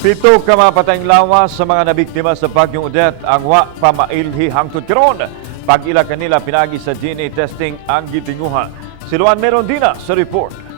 Pito ka mapatayng lawas sa mga nabiktima sa Bagyong Odette ang wa pamailhi hangtod karon. Pag-ila kanila pinagi sa DNA testing ang gitinguhan. Si Luan Merondina sa report.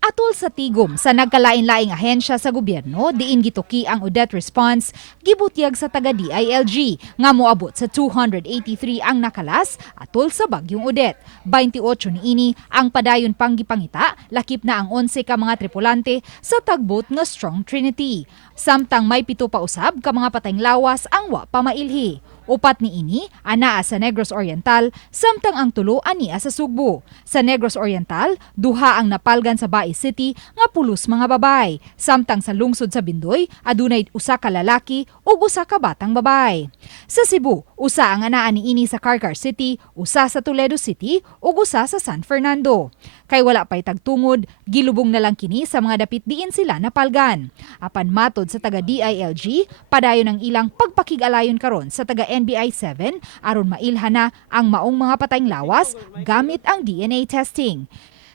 Atol sa tigom sa nagkalain-laing ahensya sa gobyerno, diin gituki ang Odette response, gibutyag sa taga-DILG nga moabot sa 283 ang nakalas atol sa Bagyong Odette. 28 niini ang padayon pang gipangita, lakip na ang 11 ka mga tripulante sa tugboat nga Strong Trinity. Samtang may 7 pa usab ka mga patayng lawas ang wa pa mailhi. Upat ni ini anaa sa Negros Oriental, samtang ang 3 ania sa Sugbo. Sa Negros Oriental, 2 ang napalgan sa Bai City nga pulos mga babay. Samtang sa lungsod sa Bindoy, adunay 1 ka lalaki ug 1 ka batang babay. Sa Cebu, 1 ang anaa ni ini sa Carcar City, 1 sa Toledo City ug 1 sa San Fernando. Kay wala pay tagtungod, gilubong na lang kini sa mga dapit diin sila napalgan. Apan matod sa taga DILG, padayon ang ilang pagpakig-alayon karon sa taga NBI 7 aron mailhan na ang maong mga patayng lawas gamit ang DNA testing.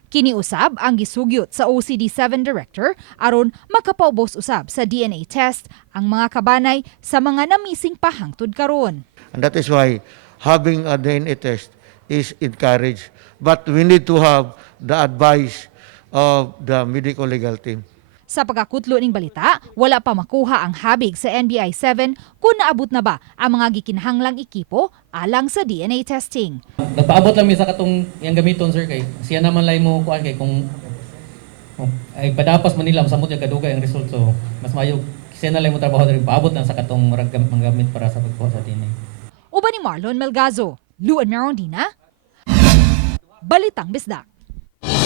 Kiniusab ang gisugyot sa OCD7 Director aron makapaubos usab sa DNA test ang mga kabanay sa mga namising pahangtod karon. And that is why having a DNA test is encouraged. But we need to have the advice of the medical legal team. Sa pagkakutlo ning balita, wala pa makuha ang habig sa NBI 7 kung naabot na ba ang mga gikinahanglang ekipo alang sa DNA testing. Nagpaabot lang mi sa katong yang gamiton sir kay siya naman lay mo kuan kay kung ay padapas man nila samot yung kadugay ang result, so mas mayo siya na lay mo trabaho diri paabot lang sa katong gamit para sa pagkuha sa DNA. Uban ni Marlon Melgazo, Luan Merondina, Balitang Bisdak.